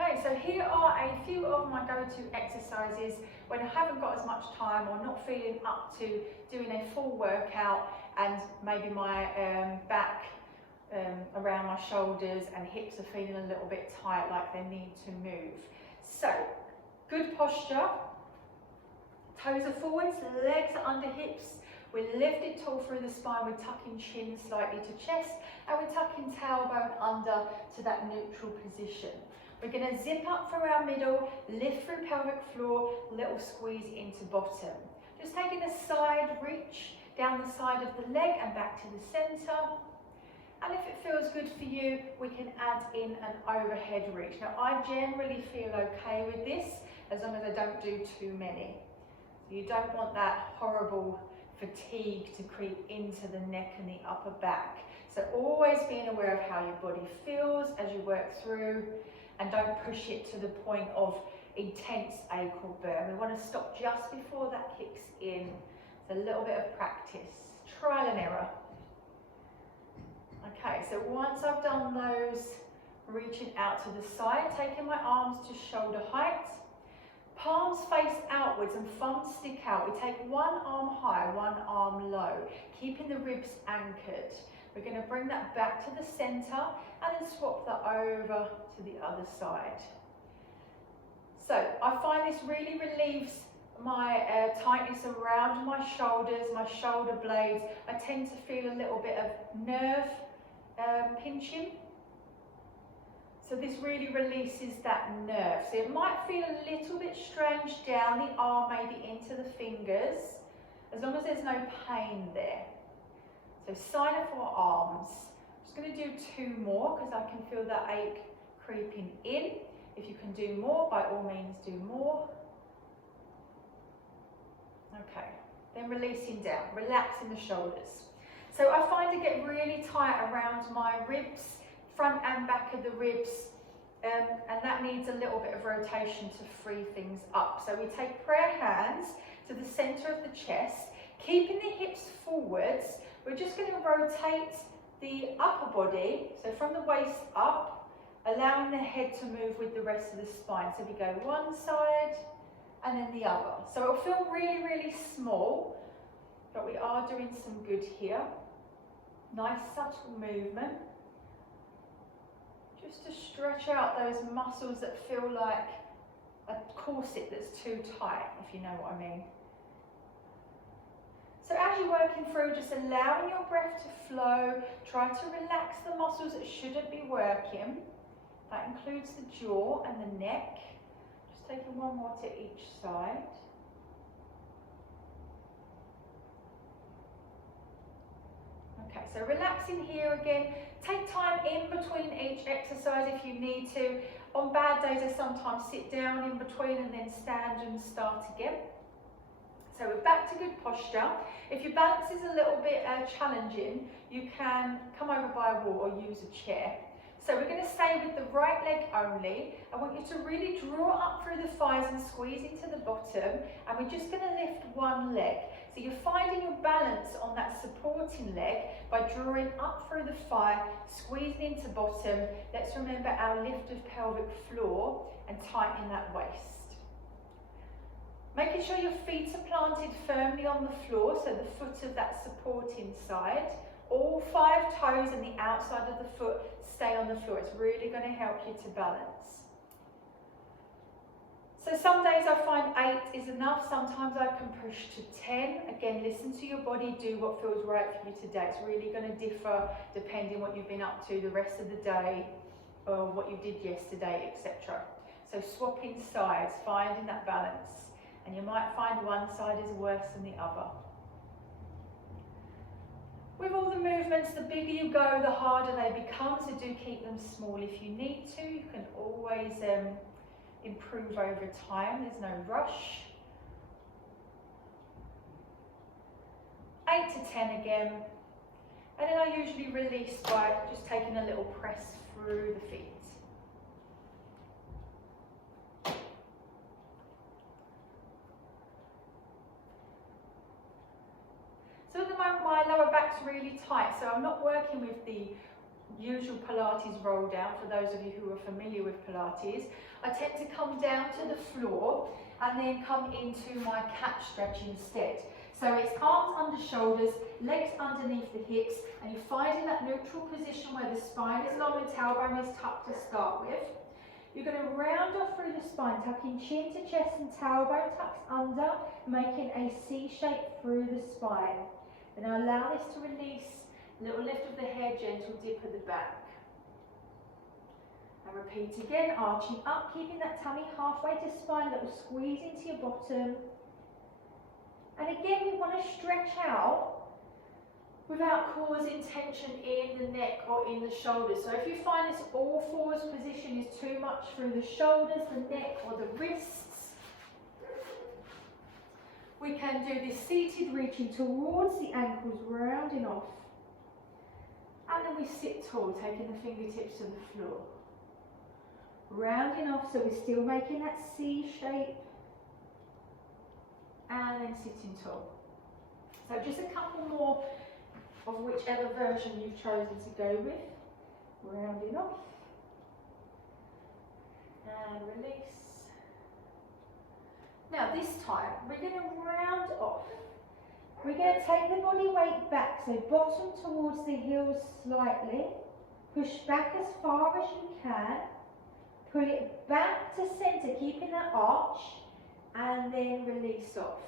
Okay, so here are a few of my go-to exercises when I haven't got as much time or not feeling up to doing a full workout, and maybe my back around my shoulders and hips are feeling a little bit tight, like they need to move. So, good posture, toes are forwards, legs are under hips, we're lifted tall through the spine, we're tucking chin slightly to chest, and we're tucking tailbone under to that neutral position. We're going to zip up through our middle, lift through pelvic floor, little squeeze into bottom. Just taking a side reach down the side of the leg and back to the centre. And if it feels good for you, we can add in an overhead reach. Now, I generally feel okay with this as long as I don't do too many. So you don't want that horrible fatigue to creep into the neck and the upper back. So always being aware of how your body feels as you work through, and don't push it to the point of intense ache or burn. We want to stop just before that kicks in. It's a little bit of practice, trial and error. Okay, so once I've done those, reaching out to the side, taking my arms to shoulder height, palms face outwards and thumbs stick out. We take one arm high, one arm low, keeping the ribs anchored. We're going to bring that back to the centre and then swap that over to the other side. So I find this really relieves my tightness around my shoulders, my shoulder blades. I tend to feel a little bit of nerve pinching. So this really releases that nerve. So it might feel a little bit strange down the arm, maybe into the fingers, as long as there's no pain there. So sign up for arms. I'm just going to do 2 more because I can feel that ache creeping in. If you can do more, by all means do more. Okay, then releasing down, relaxing the shoulders. So I find I get really tight around my ribs, front and back of the ribs, and that needs a little bit of rotation to free things up. So we take prayer hands to the centre of the chest, keeping the hips forwards. We're just going to rotate the upper body, so from the waist up, allowing the head to move with the rest of the spine. So we go one side and then the other. So it'll feel really, really small, but we are doing some good here. Nice subtle movement. Just to stretch out those muscles that feel like a corset that's too tight, if you know what I mean. So as you're working through, just allowing your breath to flow, try to relax the muscles that shouldn't be working. That includes the jaw and the neck. Just taking one more to each side. Okay, so relaxing here again. Take time in between each exercise if you need to. On bad days, I sometimes sit down in between and then stand and start again. So we're back to good posture. If your balance is a little bit challenging, you can come over by a wall or use a chair. So we're going to stay with the right leg only. I want you to really draw up through the thighs and squeeze into the bottom. And we're just going to lift one leg. So you're finding your balance on that supporting leg by drawing up through the thigh, squeezing into bottom. Let's remember our lift of pelvic floor and tightening that waist. Making sure your feet are planted firmly on the floor, so the foot of that supporting side. All 5 toes and the outside of the foot stay on the floor. It's really going to help you to balance. So some days I find 8 is enough. Sometimes I can push to 10. Again, listen to your body, do what feels right for you today. It's really going to differ depending what you've been up to the rest of the day, or what you did yesterday, etc. So swapping sides, finding that balance. And you might find one side is worse than the other. With all the movements, the bigger you go, the harder they become, so do keep them small if you need to. You can always improve over time, there's no rush. 8 to 10 again. And then I usually release by just taking a little press through the feet. So at the moment my lower back's really tight, so I'm not working with the usual Pilates roll down, for those of you who are familiar with Pilates, I tend to come down to the floor and then come into my cat stretch instead. So it's arms under shoulders, legs underneath the hips, and you find in that neutral position where the spine is long and tailbone is tucked to start with. You're going to round off through the spine, tucking chin to chest and tailbone tucks under, making a C shape through the spine. And now allow this to release, a little lift of the head, gentle dip at the back. And repeat again, arching up, keeping that tummy halfway to spine, little squeeze into your bottom. And again, we want to stretch out without causing tension in the neck or in the shoulders. So if you find this all fours position is too much through the shoulders, the neck or the wrists, we can do this seated, reaching towards the ankles, rounding off. And then we sit tall, taking the fingertips to the floor. Rounding off, so we're still making that C shape. And then sitting tall. So just a couple more of whichever version you've chosen to go with. Rounding off. And release. Now this time, we're going to round off. We're going to take the body weight back, so bottom towards the heels slightly. Push back as far as you can. Pull it back to centre, keeping that arch. And then release off.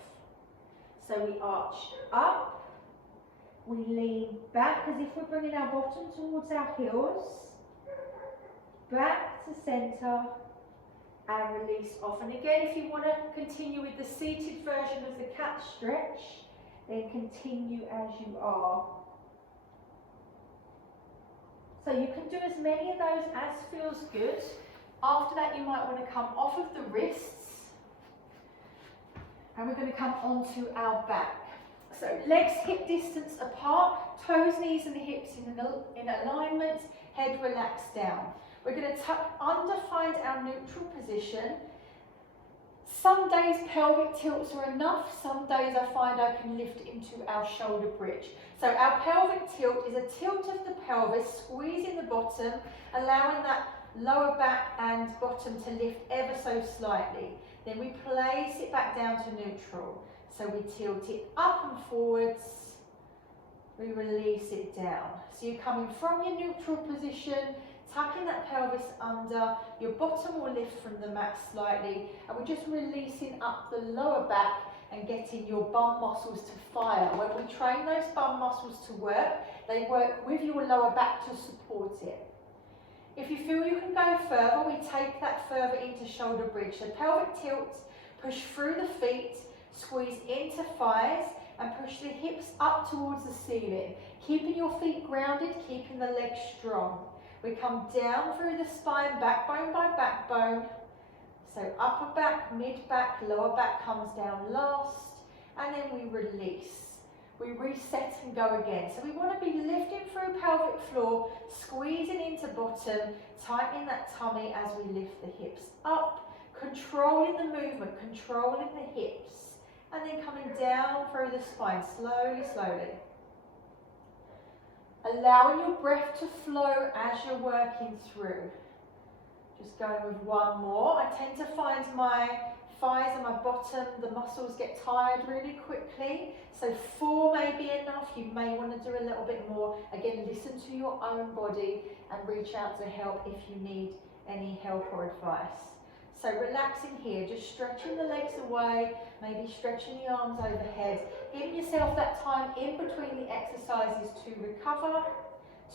So we arch up, we lean back as if we're bringing our bottom towards our heels, back to centre, and release off. And again, if you want to continue with the seated version of the cat stretch, then continue as you are. So you can do as many of those as feels good. After that, you might want to come off of the wrists. And we're going to come onto our back. So legs hip distance apart, toes, knees and hips in alignment, head relaxed down. We're going to tuck under, find our neutral position. Some days pelvic tilts are enough, some days I find I can lift into our shoulder bridge. So our pelvic tilt is a tilt of the pelvis, squeezing the bottom, allowing that lower back and bottom to lift ever so slightly. Then we place it back down to neutral. So we tilt it up and forwards, we release it down. So you're coming from your neutral position, tucking that pelvis under, your bottom will lift from the mat slightly, and we're just releasing up the lower back and getting your bum muscles to fire. When we train those bum muscles to work, they work with your lower back to support it. If you feel you can go further, we take that further into shoulder bridge. So pelvic tilt, push through the feet, squeeze into thighs, and push the hips up towards the ceiling. Keeping your feet grounded, keeping the legs strong. We come down through the spine, backbone by backbone. So upper back, mid back, lower back comes down last, and then we release. We reset and go again. So we want to be lifting through pelvic floor, squeezing into bottom, tightening that tummy as we lift the hips up, controlling the movement, controlling the hips, and then coming down through the spine, slowly, slowly. Allowing your breath to flow as you're working through. Just going with one more. I tend to find my thighs and my bottom, the muscles get tired really quickly. So 4 may be enough. You may want to do a little bit more. Again, listen to your own body and reach out to help if you need any help or advice. So relaxing here, just stretching the legs away, maybe stretching the arms overhead. Giving yourself that time in between the exercises to recover,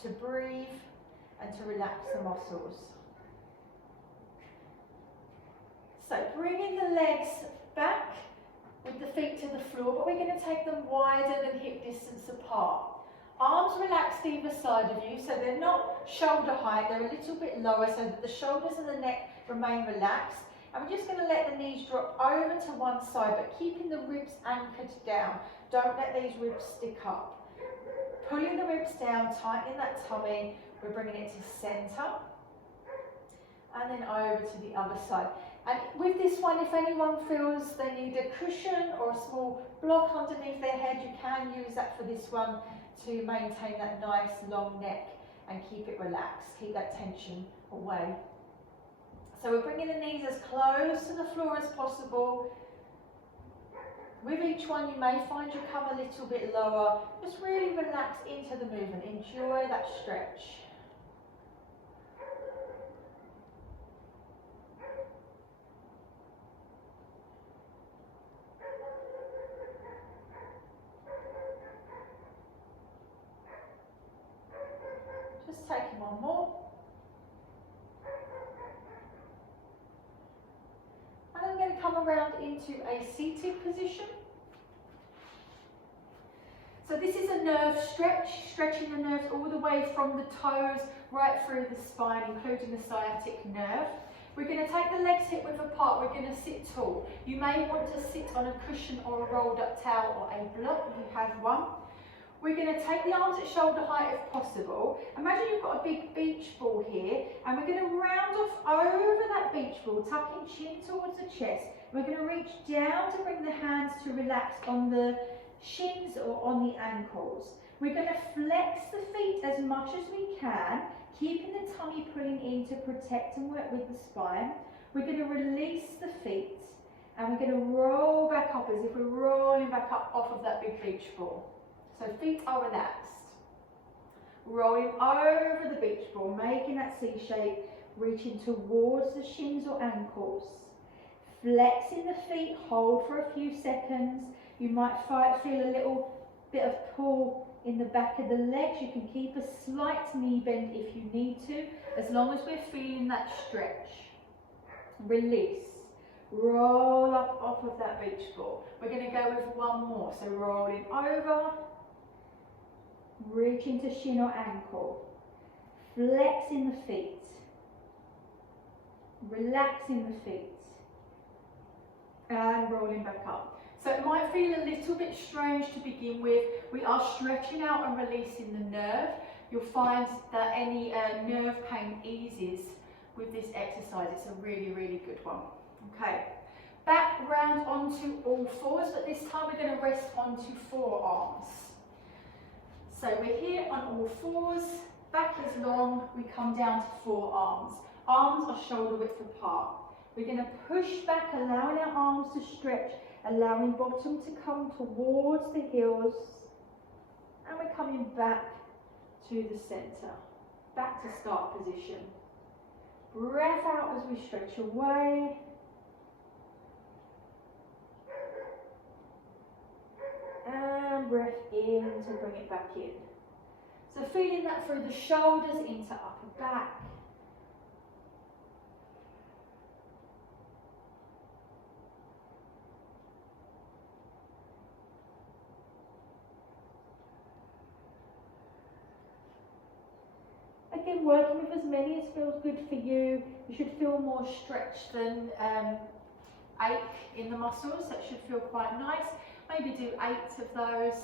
to breathe, and to relax the muscles. So bringing the legs back with the feet to the floor, but we're going to take them wider than hip distance apart. Arms relaxed either side of you, so they're not shoulder height, they're a little bit lower so that the shoulders and the neck remain relaxed. And we're just going to let the knees drop over to one side, but keeping the ribs anchored down. Don't let these ribs stick up. Pulling the ribs down, tightening that tummy, we're bringing it to centre. And then over to the other side. And with this one, if anyone feels they need a cushion or a small block underneath their head, you can use that for this one to maintain that nice long neck and keep it relaxed. Keep that tension away. So we're bringing the knees as close to the floor as possible. With each one you may find you come a little bit lower. Just really relax into the movement. Enjoy that stretch. Just taking one more. And I'm going to come around into a seated position. So this is a nerve stretch, stretching the nerves all the way from the toes right through the spine, including the sciatic nerve. We're going to take the legs hip width apart. We're going to sit tall. You may want to sit on a cushion or a rolled up towel or a block if you have one. We're going to take the arms at shoulder height if possible. Imagine you've got a big beach ball here, and we're going to round off over that beach ball, tucking chin towards the chest. We're going to reach down to bring the hands to relax on the shins or on the ankles. We're going to flex the feet as much as we can, keeping the tummy pulling in to protect and work with the spine. We're going to release the feet, and we're going to roll back up as if we're rolling back up off of that big beach ball. So feet are relaxed. Rolling over the beach ball, making that C shape, reaching towards the shins or ankles. Flexing the feet, hold for a few seconds. You might feel a little bit of pull in the back of the legs. You can keep a slight knee bend if you need to, as long as we're feeling that stretch. Release. Roll up off of that beach ball. We're going to go with one more. So rolling over, reaching to shin or ankle, flexing the feet, relaxing the feet, and rolling back up. So it might feel a little bit strange to begin with. We are stretching out and releasing the nerve. You'll find that any nerve pain eases with this exercise. It's a really, really good one. Okay, back round onto all fours, but this time we're going to rest onto forearms. So we're here on all fours, back is long, we come down to forearms. Arms are shoulder width apart. We're going to push back, allowing our arms to stretch, allowing bottom to come towards the heels, and we're coming back to the center, back to start position. Breath out as we stretch away. And breath in to bring it back in. So feeling that through the shoulders into upper back. Again, working with as many as feels good for you. You should feel more stretch than ache in the muscles. That should feel quite nice. Maybe do 8 of those,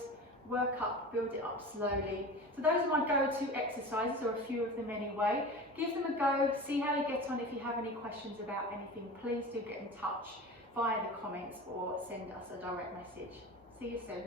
work up, build it up slowly. So those are my go-to exercises, or a few of them anyway. Give them a go, see how you get on. If you have any questions about anything, please do get in touch via the comments or send us a direct message. See you soon.